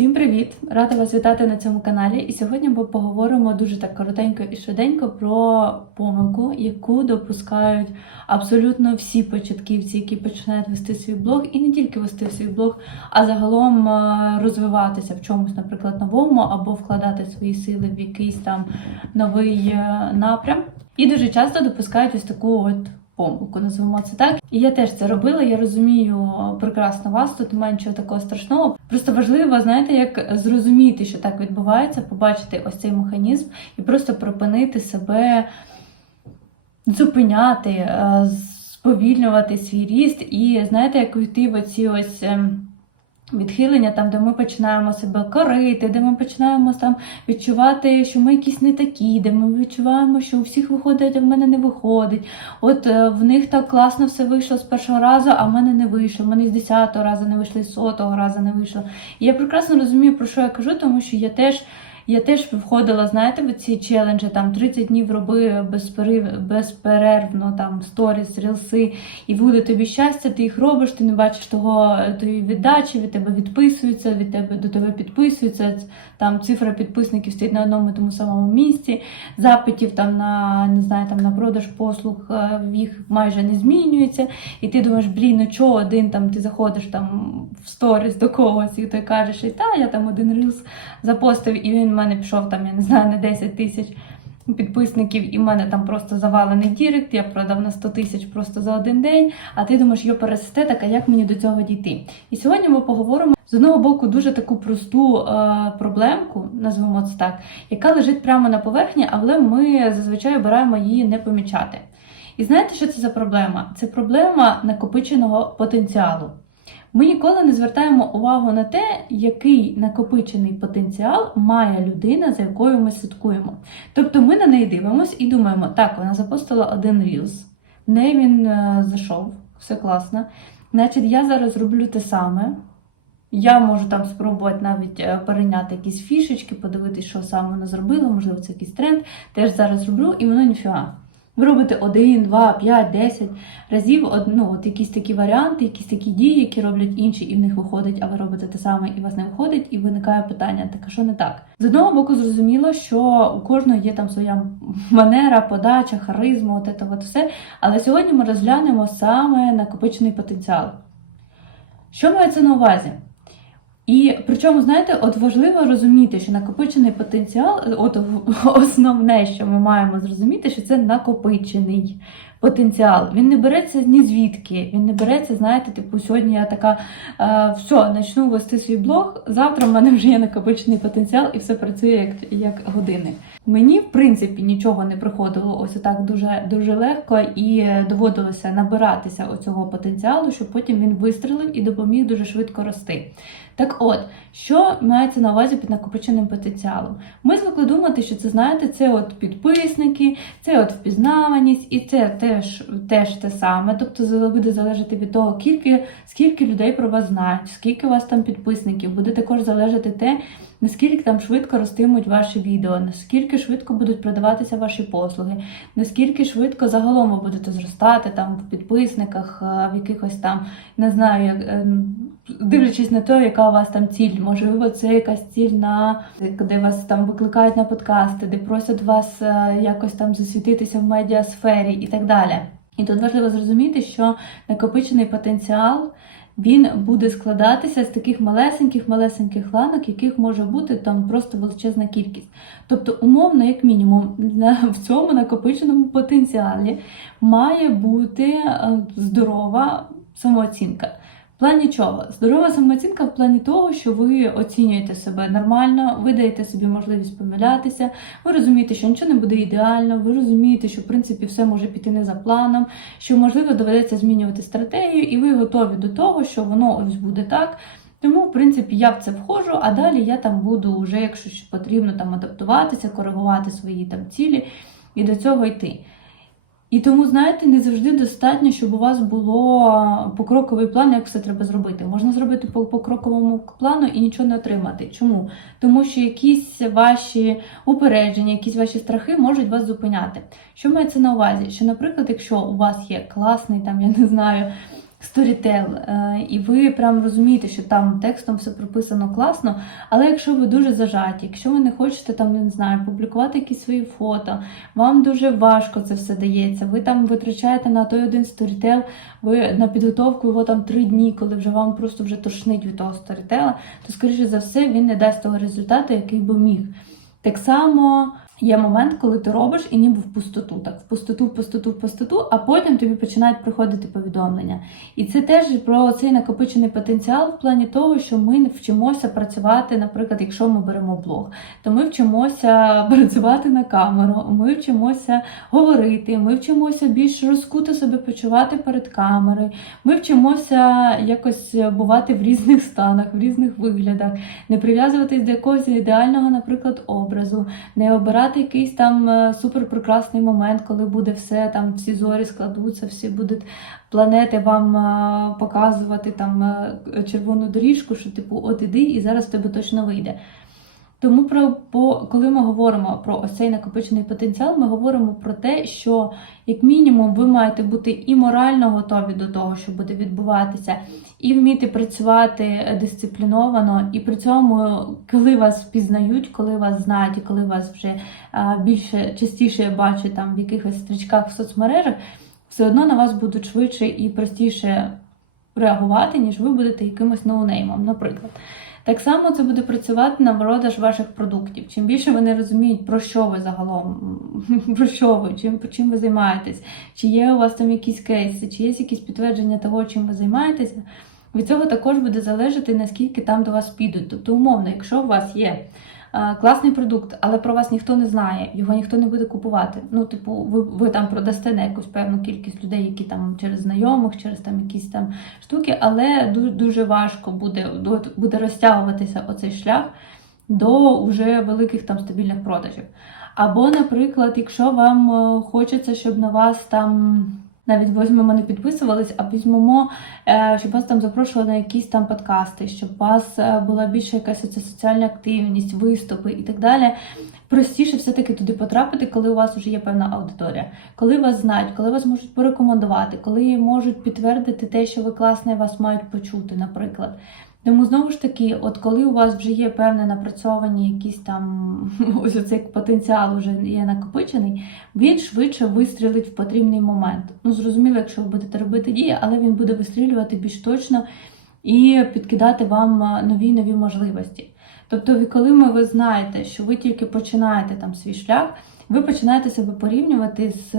Всім привіт! Рада вас вітати на цьому каналі. І сьогодні ми поговоримо дуже так коротенько і швиденько про помилку, яку допускають абсолютно всі початківці, які починають вести свій блог, і не тільки вести свій блог, а загалом е, розвиватися в чомусь, наприклад, новому, або вкладати свої сили в якийсь там новий е, напрям. І дуже часто допускають ось таку от помилку, називаємо це так. І я теж це робила. Я розумію прекрасно вас. Тут немає нічого такого страшного. Просто важливо, знаєте, як зрозуміти, що так відбувається, побачити ось цей механізм і просто припинити себе зупиняти, е, сповільнювати свій ріст, і знаєте, як уйти в оці ось. Відхилення, там, де ми починаємо себе корити, де ми починаємо там відчувати, що ми якісь не такі, де ми відчуваємо, що у всіх виходить, а в мене не виходить. От е, в них так класно все вийшло з першого разу, а в мене не вийшло. В мене з десятого разу не вийшло, з сотого разу не вийшло. І я прекрасно розумію, про що я кажу, тому що я теж. Я теж входила, знаєте, в ці челенджі, там 30 днів роби безперерв, безперервно там сторіс, рілси, і буде тобі щастя, ти їх робиш, ти не бачиш того тої віддачі, від тебе відписуються, від тебе до тебе підписуються. Там цифра підписників стоїть на одному і тому самому місці, запитів там на не знаю, там на продаж послуг е, їх майже не змінюється. І ти думаєш, блін, ну чого один там ти заходиш там в сторіс до когось, і ти кажеш, і та я там один рілс запостив, і він в мене пішов там, я не знаю, на 10 тисяч підписників, і в мене там просто завалений дірект, я продав на 100 тисяч просто за один день. А ти думаєш, йо пересте, так а як мені до цього дійти? І сьогодні ми поговоримо з одного боку дуже таку просту е, проблемку, назвемо це так, яка лежить прямо на поверхні, але ми зазвичай обираємо її не помічати. І знаєте, що це за проблема? Це проблема накопиченого потенціалу. Ми ніколи не звертаємо увагу на те, який накопичений потенціал має людина, за якою ми слідкуємо. Тобто ми на неї дивимося і думаємо, так, вона запостила один рілз, в неї він е, зайшов, все класно. Значить, я зараз роблю те саме. Я можу там спробувати навіть е, перейняти якісь фішечки, подивитися, що саме вона зробила, можливо, це якийсь тренд. Теж зараз роблю, і воно ніфіга. Ви робите 1, 2, 5, 10 разів ну, от якісь такі варіанти, якісь такі дії, які роблять інші, і в них виходить, а ви робите те саме, і вас не виходить, і виникає питання, так а що не так? З одного боку, зрозуміло, що у кожного є там своя манера, подача, харизма, от це от все. Але сьогодні ми розглянемо саме накопичений потенціал. Що мається на увазі? І причому, знаєте, от важливо розуміти, що накопичений потенціал, от основне, що ми маємо зрозуміти, що це накопичений потенціал. Він не береться ні звідки. Він не береться, знаєте, типу, сьогодні я така е, все, почну вести свій блог. Завтра в мене вже є накопичений потенціал і все працює як як годинник. Мені, в принципі, нічого не приходило ось так дуже дуже легко і доводилося набиратися оцього потенціалу, щоб потім він вистрелив і допоміг дуже швидко рости. Так от, що мається на увазі під накопиченим потенціалом? Ми звикли думати, що це, знаєте, це от підписники, це от впізнаваність, і це теж теж те саме. Тобто буде залежати від того, скільки, скільки людей про вас знають, скільки у вас там підписників, буде також залежати те, наскільки там швидко ростимуть ваші відео, наскільки швидко будуть продаватися ваші послуги, наскільки швидко загалом ви будете зростати там в підписниках, в якихось там, не знаю, як. Дивлячись на те, яка у вас там ціль, можливо, це якась ціль на де вас там викликають на подкасти, де просять вас е, якось там засвітитися в медіасфері і так далі. І тут важливо зрозуміти, що накопичений потенціал він буде складатися з таких малесеньких-малесеньких ланок, яких може бути там просто величезна кількість. Тобто, умовно, як мінімум, в цьому накопиченому потенціалі має бути е, здорова самооцінка. В плані чого? Здорова самооцінка в плані того, що ви оцінюєте себе нормально, ви даєте собі можливість помилятися, ви розумієте, що нічого не буде ідеально, ви розумієте, що в принципі все може піти не за планом, що можливо доведеться змінювати стратегію, і ви готові до того, що воно ось буде так. Тому, в принципі, я в це входжу, а далі я там буду вже, якщо потрібно, там адаптуватися, коригувати свої там цілі і до цього йти. І тому, знаєте, не завжди достатньо, щоб у вас було покроковий план, як все треба зробити. Можна зробити по покроковому плану і нічого не отримати. Чому? Тому що якісь ваші упередження, якісь ваші страхи можуть вас зупиняти. Що мається на увазі? Що, наприклад, якщо у вас є класний, там, я не знаю, сторітел, і ви прям розумієте, що там текстом все прописано класно. Але якщо ви дуже зажаті, якщо ви не хочете там, не знаю, публікувати якісь свої фото, вам дуже важко це все дається. Ви там витрачаєте на той один сторітел, ви на підготовку його там три дні, коли вже вам просто вже тошнить від того сторітела, то скоріше за все він не дасть того результату, який би міг. Так само є момент, коли ти робиш і ніби в пустоту, так в пустоту, в пустоту, в пустоту, а потім тобі починають приходити повідомлення. І це теж про цей накопичений потенціал в плані того, що ми вчимося працювати, наприклад, якщо ми беремо блог, то ми вчимося працювати на камеру, ми вчимося говорити, ми вчимося більш розкуто себе почувати перед камерою, ми вчимося якось бувати в різних станах, в різних виглядах, не прив'язуватись до якогось ідеального, наприклад, образу, не обирати якийсь там супер суперпрекрасний момент, коли буде все там, всі зорі складуться, всі будуть планети вам е, показувати там е, червону доріжку, що типу, от іди, і зараз в тебе точно вийде. Тому про по коли ми говоримо про ось цей накопичений потенціал, ми говоримо про те, що як мінімум ви маєте бути і морально готові до того, що буде відбуватися, і вміти працювати дисципліновано, і при цьому, коли вас впізнають, коли вас знають, і коли вас вже більше частіше бачать там в якихось стрічках в соцмережах, все одно на вас будуть швидше і простіше реагувати, ніж ви будете якимось ноунеймом, наприклад. Так само це буде працювати на продаж ваших продуктів. Чим більше вони розуміють, про що ви загалом, про що ви, чим, чим ви займаєтесь, чи є у вас там якісь кейси, чи є якісь підтвердження того, чим ви займаєтеся. Від цього також буде залежати, наскільки там до вас підуть. Тобто, умовно, якщо у вас є класний продукт, але про вас ніхто не знає, його ніхто не буде купувати. Ну, типу, ви, ви там продасте на якусь певну кількість людей, які там через знайомих, через там якісь там штуки, але дуже, дуже важко буде, буде розтягуватися оцей шлях до уже великих там стабільних продажів. Або, наприклад, якщо вам е, хочеться, щоб на вас там навіть візьмемо, не підписувались, а візьмемо, е, щоб вас там запрошували на якісь там подкасти, щоб у вас е, була більша якась оця соціальна активність, виступи і так далі. Простіше все-таки туди потрапити, коли у вас вже є певна аудиторія, коли вас знають, коли вас можуть порекомендувати, коли можуть підтвердити те, що ви класне, вас мають почути, наприклад. Тому знову ж таки, от коли у вас вже є певне напрацьовані якісь там ось цей потенціал вже є накопичений, він швидше вистрілить в потрібний момент. Ну, зрозуміло, якщо ви будете робити дії, але він буде вистрілювати більш точно і підкидати вам нові нові можливості. Тобто, коли ви знаєте, що ви тільки починаєте там свій шлях, ви починаєте себе порівнювати з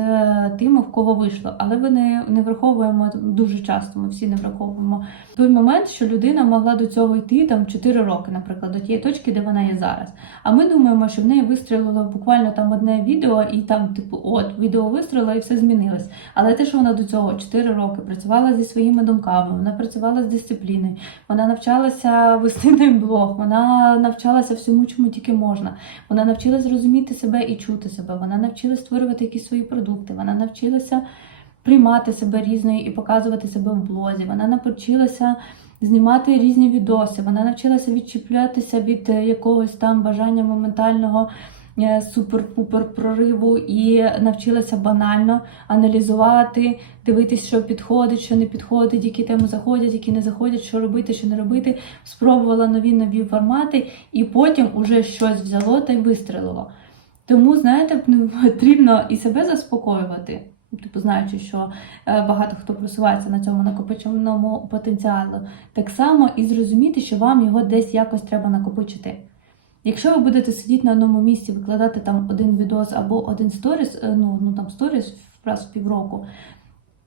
тими, в кого вийшло, але ви не, не враховуємо дуже часто. Ми всі не враховуємо той момент, що людина могла до цього йти там 4 роки, наприклад, до тієї точки, де вона є зараз. А ми думаємо, що в неї вистрілило буквально там одне відео, і там, типу, от відео вистрілило і все змінилось. Але те, що вона до цього 4 роки працювала зі своїми думками, вона працювала з дисципліною, вона навчалася вести на блог, вона навчалася всьому, чому тільки можна. Вона навчилась розуміти себе і чути себе себе, вона навчилася створювати якісь свої продукти, вона навчилася приймати себе різною і показувати себе в блозі. Вона навчилася знімати різні відоси, вона навчилася відчіплятися від е, якогось там бажання моментального. е, Супер-пупер прориву і навчилася банально аналізувати, дивитись, що підходить, що не підходить, які теми заходять, які не заходять, що робити, що не робити. Спробувала нові нові формати, і потім уже щось взяло та й вистрелило. Тому, знаєте, ну, потрібно і себе заспокоювати, типу, знаючи, що е, багато хто просувається на цьому накопиченому потенціалу, так само і зрозуміти, що вам його десь якось треба накопичити. Якщо ви будете сидіти на одному місці, викладати там один відос або один сторіс, е, ну, ну там сторіс раз в півроку,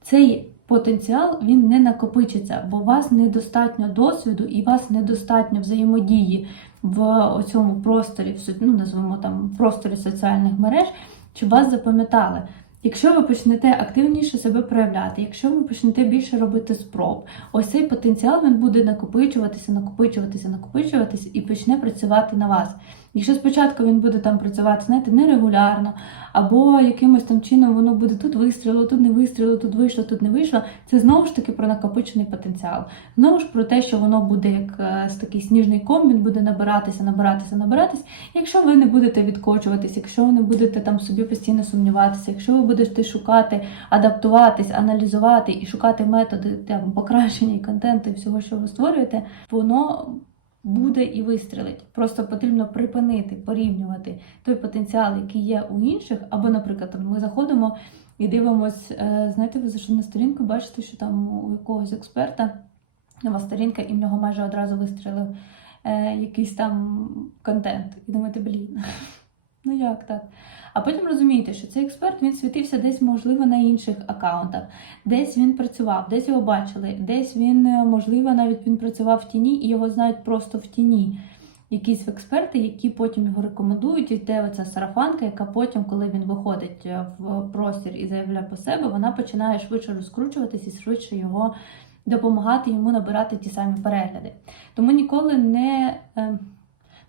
цей потенціал він не накопичиться, бо у вас недостатньо досвіду і у вас недостатньо взаємодії в цьому просторі, ну назвемо там просторі соціальних мереж, щоб вас запам'ятали. Якщо ви почнете активніше себе проявляти, якщо ви почнете більше робити спроб, ось цей потенціал він буде накопичуватися, накопичуватися, накопичуватися і почне працювати на вас. Якщо спочатку він буде там працювати, знаєте, нерегулярно, або якимось там чином воно буде тут вистрілило, тут не вистрілило, тут вийшло, тут не вийшло, це знову ж таки про накопичений потенціал. Знову ж про те, що воно буде як е, такий сніжний ком, він буде набиратися, набиратися, набиратися. Якщо ви не будете відкочуватись, якщо ви не будете там собі постійно сумніватися, якщо ви будете шукати, адаптуватись, аналізувати і шукати методи там, покращення і контенту і всього, що ви створюєте, воно буде і вистрілить. Просто потрібно припинити, порівнювати той потенціал, який є у інших. Або, наприклад, ми заходимо і дивимось, е, знаєте, ви зайшли на сторінку, бачите, що там у якогось експерта нова сторінка, і в нього майже одразу вистрілив е, якийсь там контент. І думаєте, блін, ну як так? А потім розумієте, що цей експерт він світився десь, можливо, на інших аккаунтах, десь він працював, десь його бачили, десь він, е, можливо, навіть він працював в тіні і його знають просто в тіні. Якісь експерти, які потім його рекомендують, і те оця сарафанка, яка потім, коли він виходить е, в простір і заявляє по себе, вона починає швидше розкручуватись і швидше його допомагати йому набирати ті самі перегляди. Тому ніколи не, е,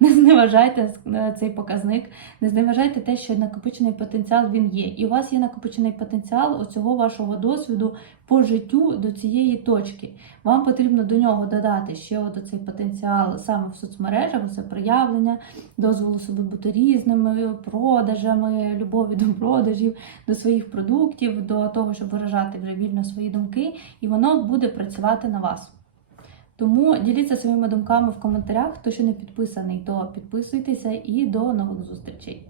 не зневажайте е, цей показник, не зневажайте те, що накопичений потенціал він є. І у вас є накопичений потенціал оцього вашого досвіду по життю до цієї точки. Вам потрібно до нього додати ще от цей потенціал саме в соцмережах, це проявлення, дозволу собі бути різними, продажами, любові до продажів, до своїх продуктів, до того, щоб виражати вже вільно свої думки, і воно буде працювати на вас. Тому діліться своїми думками в коментарях. Хто ще не підписаний, то підписуйтеся і до нових зустрічей.